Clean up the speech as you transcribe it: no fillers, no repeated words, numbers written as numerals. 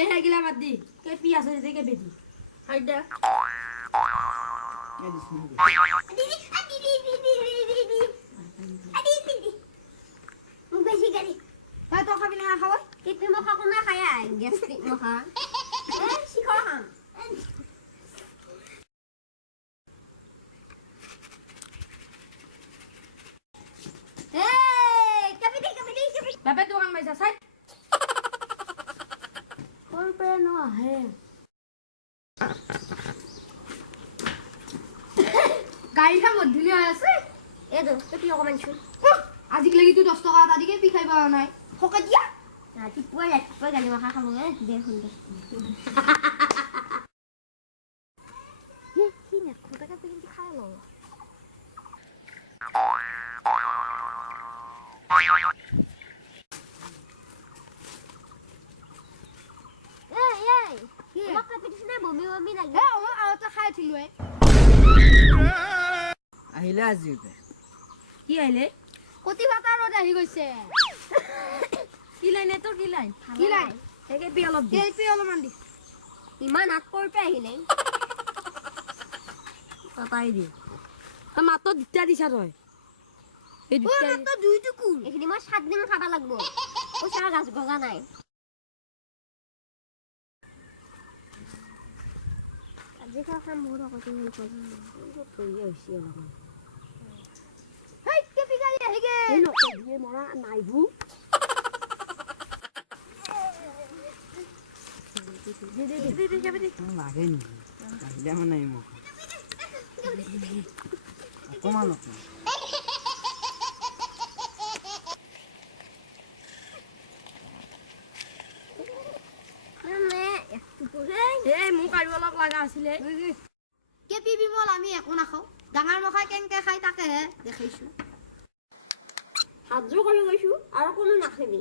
এই হেগিলা বাদ দি কেপি আছে যে কেপি দি হাইডা তাই তো খাবি না খাওয়া কেপি মখা কোনা খায় গ্যাস্ট্রিক মখা শিখৰ খাম বাপে দোকান মাইছা চাই কোন পে ন আহে গাড়ীখন মধ্যলি হৈ আছে এইটো কেপি অকমান চুন আজিক লাগি তুই 10 টকা আদিকে পি খাই পাৱা নাই ফকা দিয়া ৰাতিপুৱাই গালি মখা খাব দে শুন কি না খোটাকা পিন্দি খাই ল মখা পিছনা বমি বমি লাগে এ মই আউটা খাই থিলো এ আহিলে আজি কি আহিলে কতি ভাতা ৰদ আহি গৈছে কি লাইন তোৰ কি লাইন কি লাইন হেগে পি অলপ দি কেপি অলপমান দি ইমান আকৰ পে আহিলে তাই দি মাত্ৰ দিতা দিছা তই এই ও দিতা মাত্ৰ দুই টুকুৰ এইখিনি মই 7 দিন খাবা লাগব পইচা গাছ গগা নাই আজি খাম মোৰ আগতে হ'ল তই হৈছে অলপমান হেই কেপি গালি আহি গে এই নকয় দিয়ে মৰা নাইবু লাগে নেকি আহিলে মানে মোক অকমান অকমান এই মোক আৰু অলপ লাগা আছিলে কেপি বিমল আমি একো নাখাও ডাঙৰ মখাই কেনকে খাই তাকেহে দেখাইছো হাতযোৰ কৰি গৈছো আৰু কোনো নাখাবি